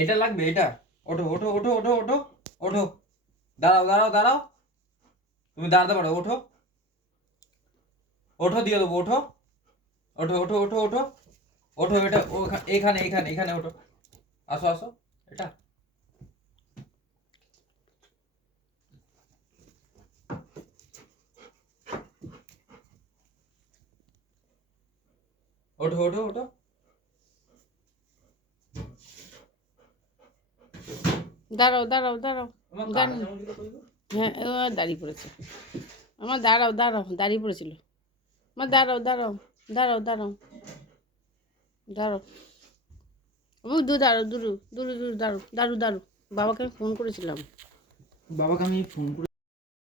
এটা লাগবে, এটা। ওঠো ওঠো ওঠো ওঠো ওঠো ওঠো। দাঁড়াও দাঁড়াও দাঁড়াও। তুমি দাঁড়াতে পারো, ওঠো। ওঠো, দিয়ে দেবো, ওঠো। ওঠো ওঠো ওঠো ওঠো ওঠো। এটা এখানে এখানে এখানে ওঠো। আসো আসো। এটা ওঠো ওঠো ওঠো। দাঁড়াও দাঁড়াও দাঁড়াও। তোমার কাটা দাঁড়াও। চামচগুলো কই গো? হ্যাঁ ও দাঁড়িয়ে পড়েছে। আমার দাঁড়াও দাঁড়াও, দাঁড়িয়ে পড়েছিল। আমার দাঁড়াও দাঁড়াও দাঁড়াও দাঁড়াও দাঁড়াও। ও দু দাঁড়াও, দূরু দূরু দূরু দাঁড়াও দাঁড়ু দাঁড়ু। বাবাকে আমি ফোন করেছিলাম। বাবাকে আমি ফোন করে